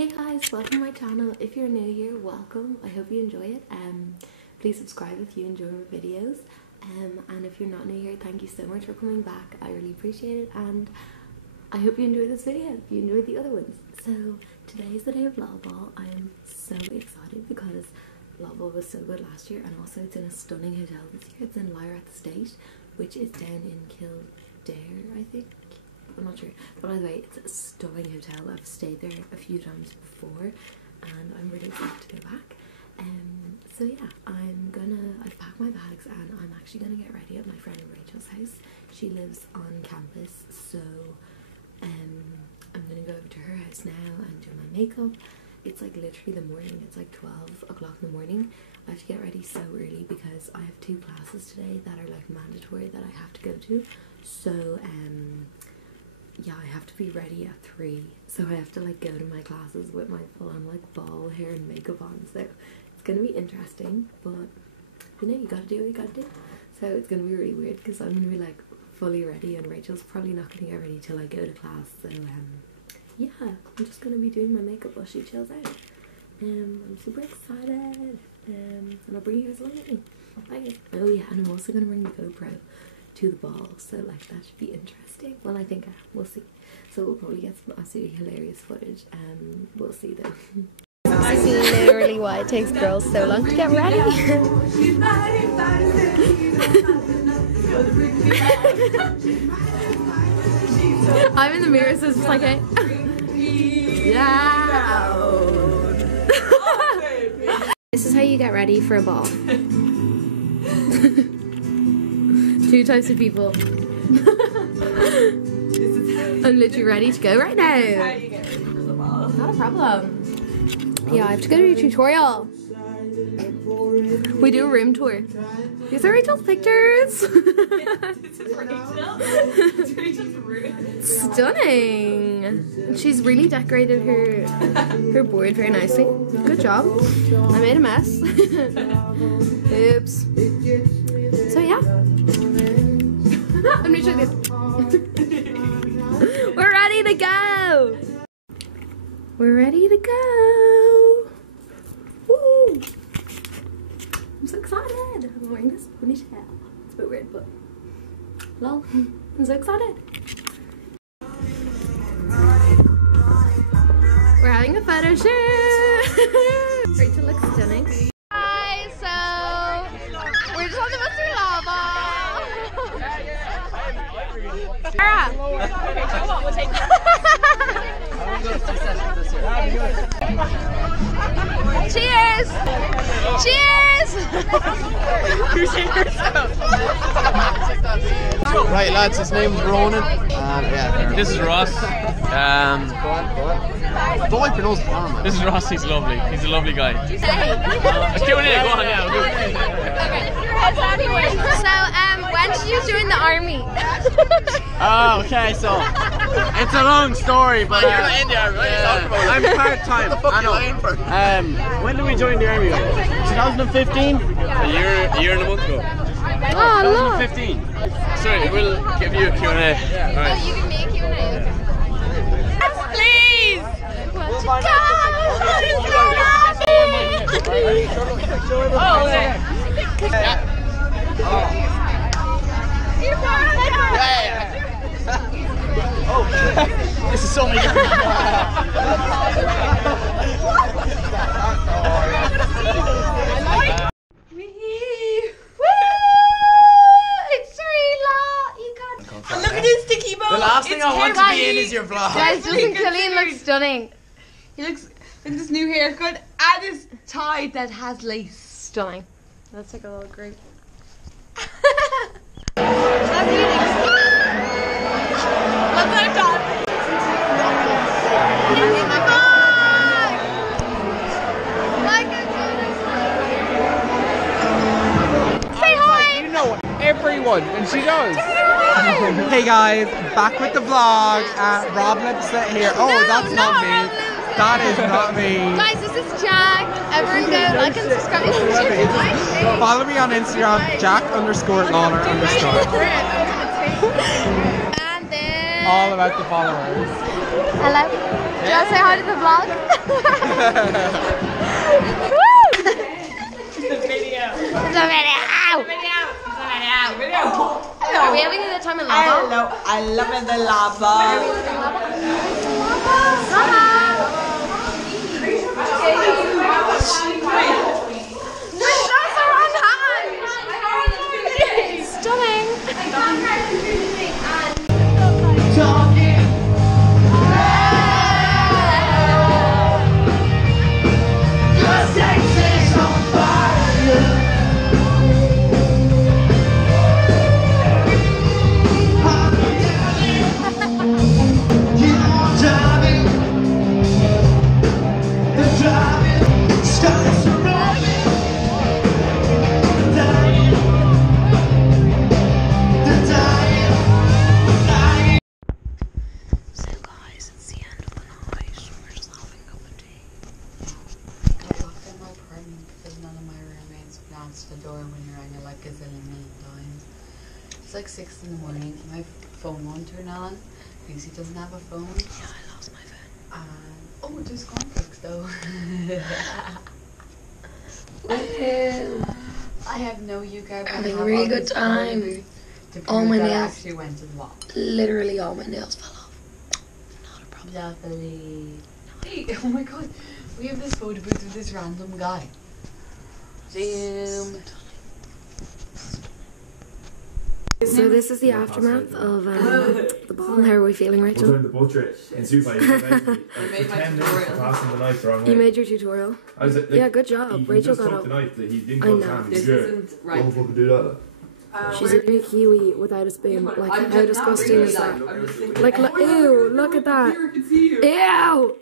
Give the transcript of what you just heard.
Hey guys, welcome to my channel. If you're new here, welcome. I hope you enjoy it. Please subscribe if you enjoy my videos. And if you're not new here, thank you so much for coming back. I really appreciate it, and I hope you enjoyed this video if you enjoyed the other ones. So today is the day of Lol. I am so excited because Lol was so good last year, and also it's in a stunning hotel this year. It's in Lyre at the State, which is down in Kildare, I think. I'm not sure, but either way, it's a stunning hotel. I've stayed there a few times before and I'm really excited to go back. So yeah, I've packed my bags and I'm actually gonna get ready at my friend Rachel's house. She lives on campus, so I'm gonna go over to her house now and do my makeup. It's like literally the morning, it's like 12 o'clock in the morning. I have to get ready so early because I have 2 classes today that are like mandatory that I have to go to. So yeah, I have to be ready at 3, so I have to like go to my classes with my full on like ball hair and makeup on, so it's gonna be interesting, but you know, you gotta do what you gotta do. So it's gonna be really weird because I'm gonna be like fully ready and Rachel's probably not gonna get ready till I go to class. So yeah, I'm just gonna be doing my makeup while she chills out. I'm super excited, and I'll bring you guys along with me. Bye. Oh yeah, and I'm also gonna bring the GoPro to the ball, so like that should be interesting. Well, I think we'll see. So we'll probably get some absolutely hilarious footage, and we'll see though. This is literally why it takes girls so long to get ready. I'm in the mirror, so it's just like a yeah. This is how you get ready for a ball. 2 types of people. I'm literally ready to go right now. How do you get ready for the ball? Not a problem. Yeah, I have to go to a tutorial. We do a room tour. These are Rachel's pictures. This is Rachel. It's Rachel's room. Stunning. And she's really decorated her board very nicely. Good job. I made a mess. Oops. So yeah. Let me show this. We're ready to go. We're ready to go. Woo! I'm so excited. I'm wearing this ponytail. It's a bit weird, but lol. I'm so excited. We're having a photo shoot. Rachel looks stunning. Hi, so we're just on the bus to Lava. Sarah. Cheers! Cheers! Right lads, his name's Ronan. Yeah, this is Ross. Go on. Don't wipe your nose, man. This is Ross. He's lovely. He's a lovely guy. Q&A. Go on now. So, when did you join the army? Oh, okay, so it's a long story, but You're not in the army. What are you talking about? I'm part-time. What the fuck are you lying for? When did we join the army? 2015? A year and a month ago. Oh, look. 2015. Sorry, we'll give you a Q&A. Oh, you can make Q&A. Yes, please! What you got? Oh, okay. This is so many different Look at his sticky bow. The last thing I want to be in is your vlog. Guys, doesn't Killian look stunning? He looks like this new haircut and his tie that has lace. Stunning. Let's take a little group. Look at that. Say hi! You know everyone, and she does. Hey guys, back with the vlog. Rob Lipset here. Oh, that's not me. That is not me. Guys, this is Jack. Everyone go like and subscribe. Follow me on Instagram, Jack_Lawler_. And then all about the followers. Hello. Do you want to say hi to the vlog? The video. It's a video. Hello. Are we having a good time in lava? Hello. I love the lava. Stunning. The door when you rang it like a zillion million times. It's like 6 in the morning. My phone won't turn on. Lucy doesn't have a phone. Yeah, I lost my phone. Oh, there's cornflakes though. I have no UCAR. Having a really good time. All my nails actually went to the wall. Literally all my nails fell off. Not a problem. Lovely. Hey, oh my god. We have this photo booth with this random guy. Zoom. So this is the aftermath of the ball. How are we feeling, I was Rachel? in the butcher in Super. I made my 10 minutes for passing the knife the wrong way. You made your tutorial. I was like, Yeah, good job. Rachel got up. up. The knife that he didn't I go know. down. This isn't right. Don't fucking do that. She's eating a kiwi without a spoon. Like, how disgusting is that? Like, ew, look at that. Ew!